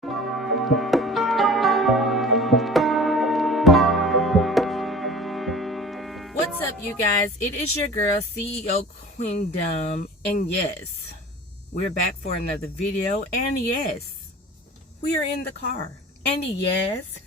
What's up, you guys? It is your girl, CEO Queendom, and yes, we're back for another video, and yes, we are in the car, and yes,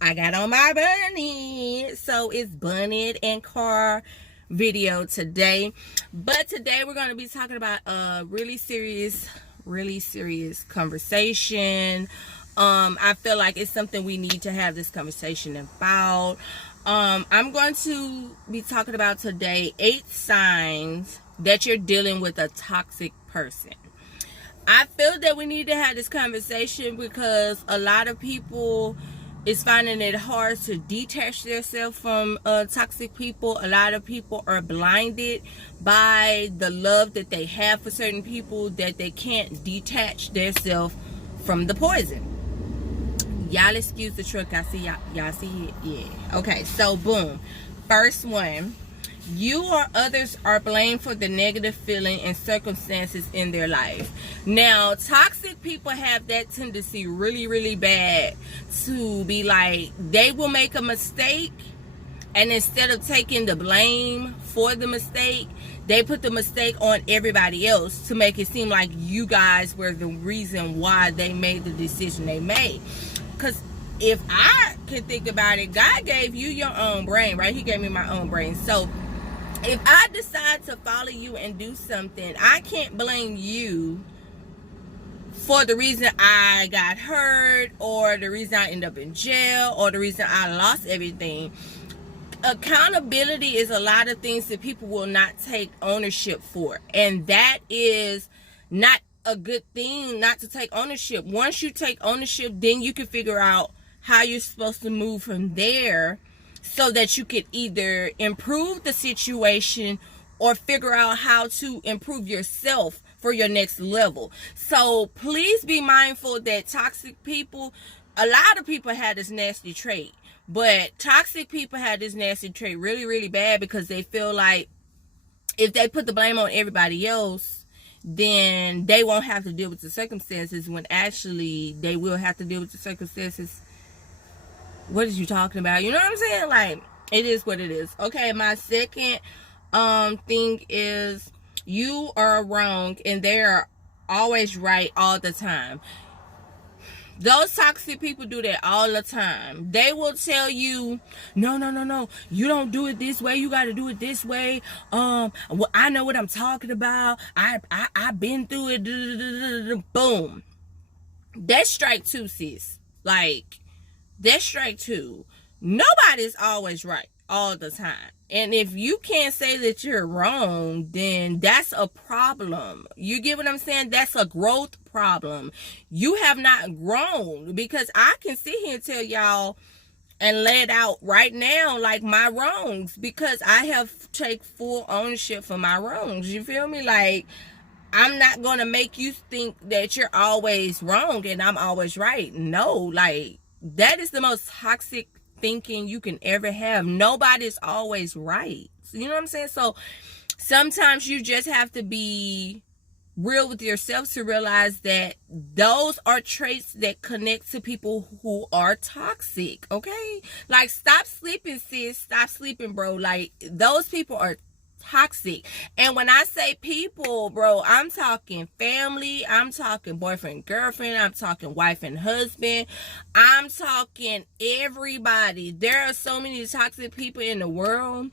I got on my bunny, so it's bunny and car video today. But today we're going to be talking about a really serious conversation. I feel like it's something we need to have this conversation about. I'm going to be talking about today 8 signs that you're dealing with a toxic person. I feel that we need to have this conversation because a lot of people is finding it hard to detach themselves from toxic people. A lot of people are blinded by the love that they have for certain people that they can't detach themselves from the poison. Y'all excuse the truck. I see y'all see it. Yeah. Okay, so boom. First one. You or others are blamed for the negative feeling and circumstances in their life. Now, toxic people have that tendency really bad to be like, they will make a mistake, and instead of taking the blame for the mistake, they put the mistake on everybody else to make it seem like you guys were the reason why they made the decision they made. Because if I can think about it, God gave you your own brain, right? He gave me my own brain. So if I decide to follow you and do something, I can't blame you for the reason I got hurt, or the reason I end up in jail, or the reason I lost everything. Accountability is a lot of things that people will not take ownership for, and that is not a good thing, not to take ownership. Once you take ownership, then you can figure out how you're supposed to move from there, so that you could either improve the situation or figure out how to improve yourself for your next level. So please be mindful that toxic people, a lot of people have this nasty trait, but toxic people have this nasty trait really bad because they feel like if they put the blame on everybody else, then they won't have to deal with the circumstances, when actually they will have to deal with the circumstances. What is you talking about? You know what I'm saying? Like, it is what it is. Okay, my second thing is, you are wrong and they're always right all the time. Those toxic people do that all the time. They will tell you, no, you don't do it this way, you got to do it this way. Well, I know what I'm talking about. I've been through it. Boom. That's strike 2, sis. Like, that's strike 2. Nobody's always right all the time. And if you can't say that you're wrong, then that's a problem. You get what I'm saying? That's a growth problem. You have not grown, because I can sit here and tell y'all and lay it out right now, like, my wrongs, because I have take full ownership for my wrongs. You feel me? Like, I'm not going to make you think that you're always wrong and I'm always right. No, like, that is the most toxic thinking you can ever have. Nobody's always right. You know what I'm saying? So sometimes you just have to be real with yourself to realize that those are traits that connect to people who are toxic. Okay? Like, stop sleeping, sis. Stop sleeping, bro. Like, those people are toxic. And when I say people, bro, I'm talking family, I'm talking boyfriend, girlfriend, I'm talking wife and husband, I'm talking everybody. There are so many toxic people in the world,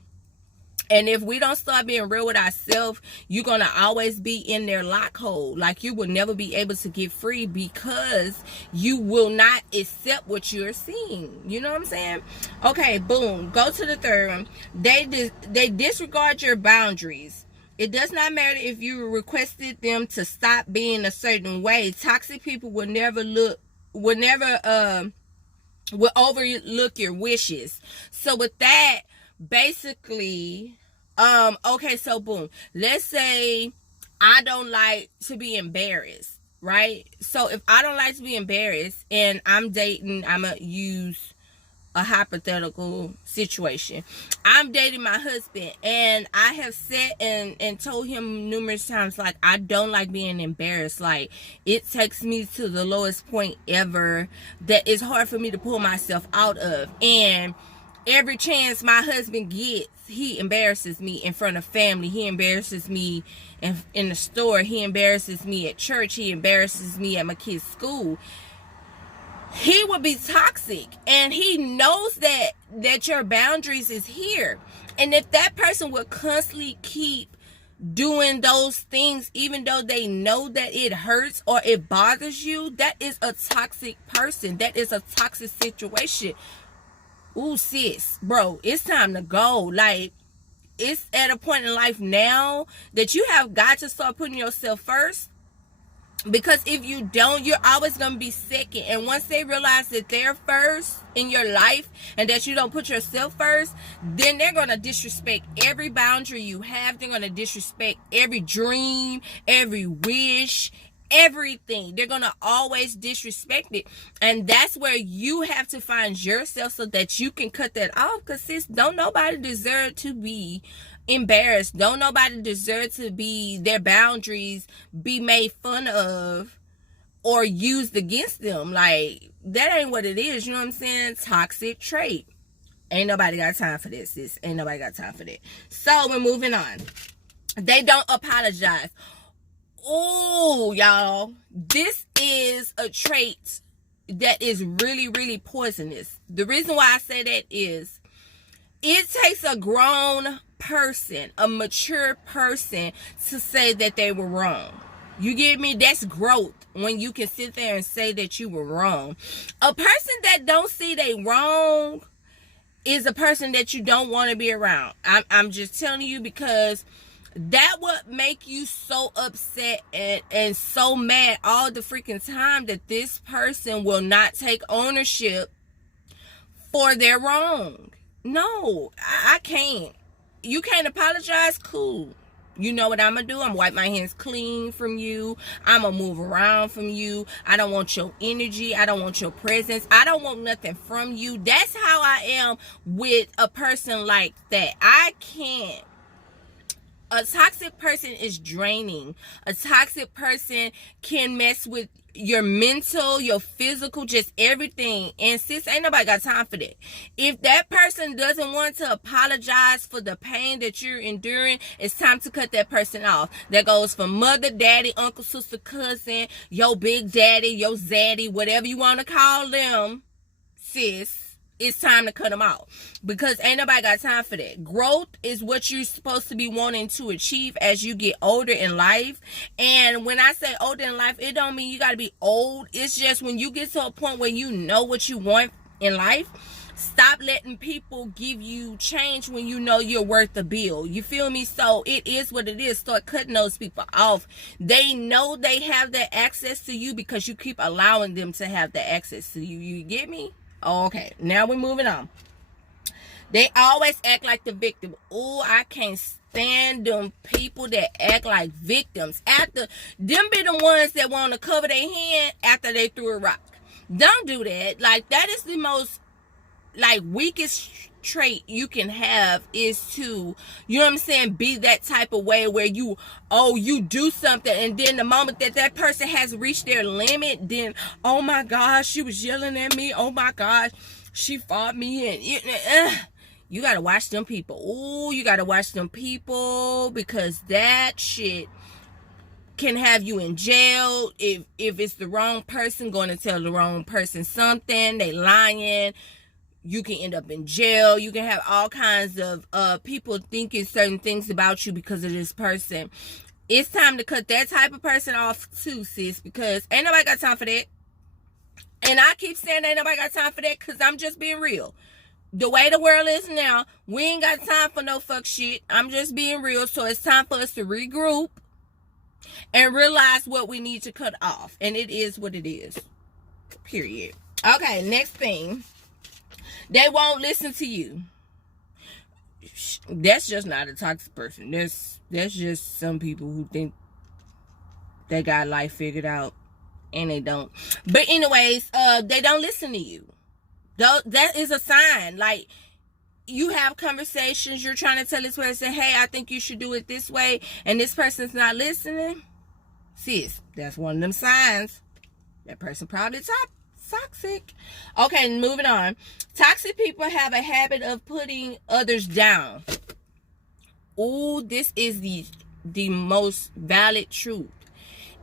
and if we don't start being real with ourselves, you're going to always be in their lockhole. Like, you will never be able to get free because you will not accept what you're seeing. You know what I'm saying? Okay, boom. Go to the third one. They disregard your boundaries. It does not matter if you requested them to stop being a certain way. Toxic people will overlook your wishes. So with that, basically, okay, so boom, let's say I don't like to be embarrassed, right? So if I don't like to be embarrassed and I'm dating, I'm gonna use a hypothetical situation. I'm dating my husband, and I have said and told him numerous times, like, I don't like being embarrassed. Like, it takes me to the lowest point ever that it's hard for me to pull myself out of. And every chance my husband gets, he embarrasses me in front of family. He embarrasses me in the store. He embarrasses me at church. He embarrasses me at my kid's school. He would be toxic, and he knows that your boundaries is here. And if that person would constantly keep doing those things, even though they know that it hurts or it bothers you, that is a toxic person. That is a toxic situation. Ooh, sis, bro, it's time to go. Like, it's at a point in life now that you have got to start putting yourself first. Because if you don't, you're always going to be second. And once they realize that they're first in your life and that you don't put yourself first, then they're going to disrespect every boundary you have. They're going to disrespect every dream, every wish, everything. They're going to always disrespect it. And that's where you have to find yourself so that you can cut that off. Because, sis, don't nobody deserve to be embarrassed. Don't nobody deserve to be their boundaries be made fun of or used against them. Like, that ain't what it is. You know what I'm saying? Toxic trait. Ain't nobody got time for this, sis. Ain't nobody got time for that. So we're moving on. They don't apologize. Oh, y'all, this is a trait that is really, really poisonous. The reason why I say that is it takes a grown person, a mature person, to say that they were wrong. You get me? That's growth, when you can sit there and say that you were wrong. A person that don't see they wrong is a person that you don't want to be around. I'm just telling you, because that would make you so upset and so mad all the freaking time that this person will not take ownership for their wrong. No, I can't. You can't apologize? Cool. You know what I'm going to do? I'm going to wipe my hands clean from you. I'm going to move around from you. I don't want your energy. I don't want your presence. I don't want nothing from you. That's how I am with a person like that. I can't. A toxic person is draining. A toxic person can mess with your mental, your physical, just everything. And sis, ain't nobody got time for that. If that person doesn't want to apologize for the pain that you're enduring, it's time to cut that person off. That goes for mother, daddy, uncle, sister, cousin, your big daddy, your zaddy, whatever you want to call them, sis. It's time to cut them out, because ain't nobody got time for that. Growth is what you're supposed to be wanting to achieve as you get older in life. And when I say older in life, it don't mean you got to be old. It's just when you get to a point where you know what you want in life, stop letting people give you change when you know you're worth the bill. You feel me? So it is what it is. Start cutting those people off. They know they have that access to you because you keep allowing them to have the access to you. You get me? Okay, now we're moving on. They always act like the victim. Oh, I can't stand them people that act like victims. After them be the ones that want to cover their hand after they threw a rock. Don't do that. Like, that is the most, like, weakest trait you can have, is to, you know what I'm saying, be that type of way where you do something, and then the moment that that person has reached their limit, then, oh my gosh, she was yelling at me, oh my gosh, she fought me, and you gotta watch them people. Oh, you gotta watch them people, because that shit can have you in jail. If it's the wrong person going to tell the wrong person something, they lying, you can end up in jail. You can have all kinds of people thinking certain things about you because of this person. It's time to cut that type of person off too, sis, because ain't nobody got time for that. And I keep saying ain't nobody got time for that because I'm just being real. The way the world is now, we ain't got time for no fuck shit. I'm just being real. So it's time for us to regroup and realize what we need to cut off. And it is what it is. Period. Okay, next thing. They won't listen to you. That's just not a toxic person. That's just some people who think they got life figured out and they don't. But anyways, they don't listen to you. That is a sign. Like, you have conversations, you're trying to tell this person, hey, I think you should do it this way, and this person's not listening. Sis, that's one of them signs. That person probably toxic. Okay, moving on. Toxic people have a habit of putting others down. Oh, this is the most valid truth.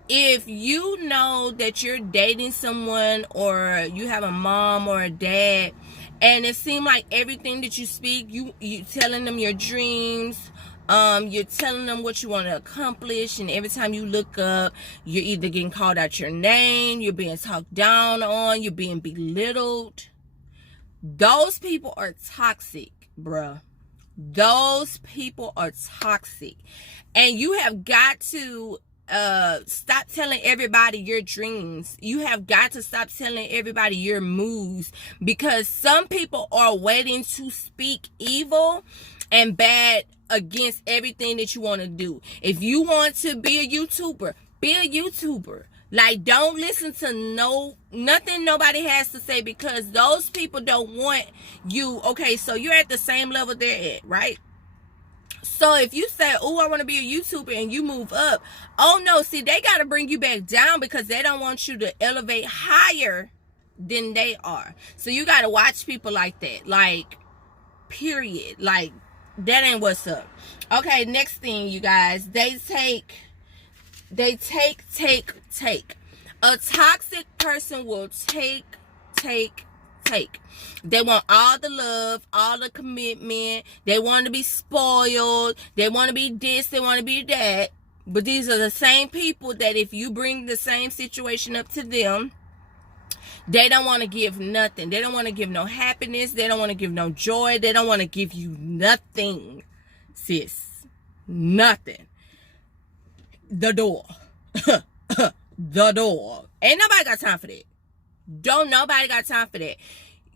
If you know that you're dating someone, or you have a mom or a dad, and it seems like everything that you speak, you telling them your dreams, you're telling them what you want to accomplish, and every time you look up, you're either getting called out your name, you're being talked down on, you're being belittled. Those people are toxic, bruh. Those people are toxic. And you have got to stop telling everybody your dreams. You have got to stop telling everybody your moves, because some people are waiting to speak evil and bad against everything that you want to do. If you want to be a YouTuber, be a YouTuber. Like, don't listen to nothing nobody has to say, because those people don't want you. Okay, so you're at the same level they're at, right? So if you say, oh, I want to be a YouTuber, and you move up, oh no, see, they got to bring you back down, because they don't want you to elevate higher than they are. So you got to watch people like that. Like, period. Like, that ain't what's up. Okay, next thing, you guys, they take. A toxic person will take. They want all the love, all the commitment. They want to be spoiled. They want to be this, they want to be that. But these are the same people that if you bring the same situation up to them, they don't want to give nothing. They don't want to give no happiness. They don't want to give no joy. They don't want to give you nothing, sis. Nothing. The door. The door. Ain't nobody got time for that. Nobody got time for that.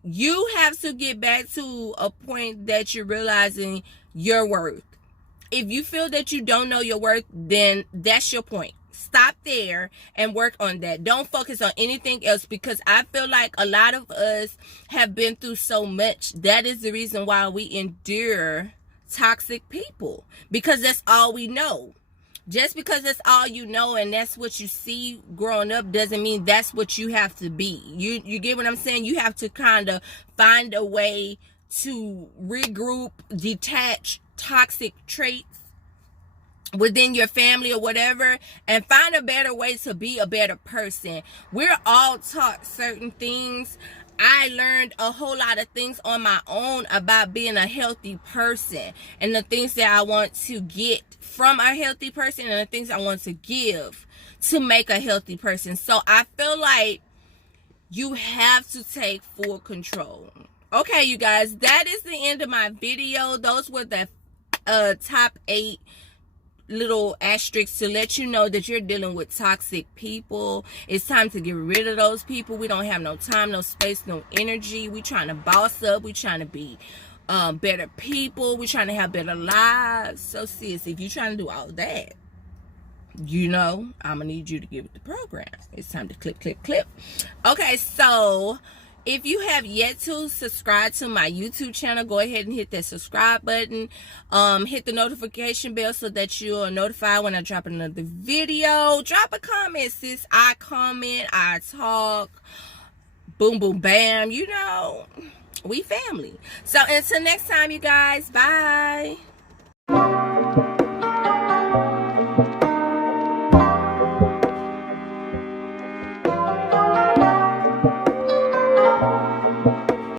You have to get back to a point that you're realizing your worth. If you feel that you don't know your worth, then that's your point. Stop there and work on that. Don't focus on anything else, because I feel like a lot of us have been through so much. That is the reason why we endure toxic people, because that's all we know. Just because that's all you know and that's what you see growing up doesn't mean that's what you have to be. You get what I'm saying? You have to kind of find a way to regroup, detach toxic traits within your family or whatever, and find a better way to be a better person. We're all taught certain things. I learned a whole lot of things on my own about being a healthy person, and the things that I want to get from a healthy person, and the things I want to give to make a healthy person. So I feel like you have to take full control. Okay, you guys, that is the end of my video. Those were the top 8 little asterisks to let you know that you're dealing with toxic people. It's time to get rid of those people. We don't have no time, no space, no energy. We trying to boss up. We trying to be better people. We trying to have better lives. So sis, if you trying to do all that, you know, I'm gonna need you to get with the program. It's time to clip. Okay, so if you have yet to subscribe to my YouTube channel, go ahead and hit that subscribe button. Hit the notification bell so that you're notified when I drop another video. Drop a comment, sis. I comment, I talk. Boom, boom, bam. You know, we family. So until next time, you guys. Bye.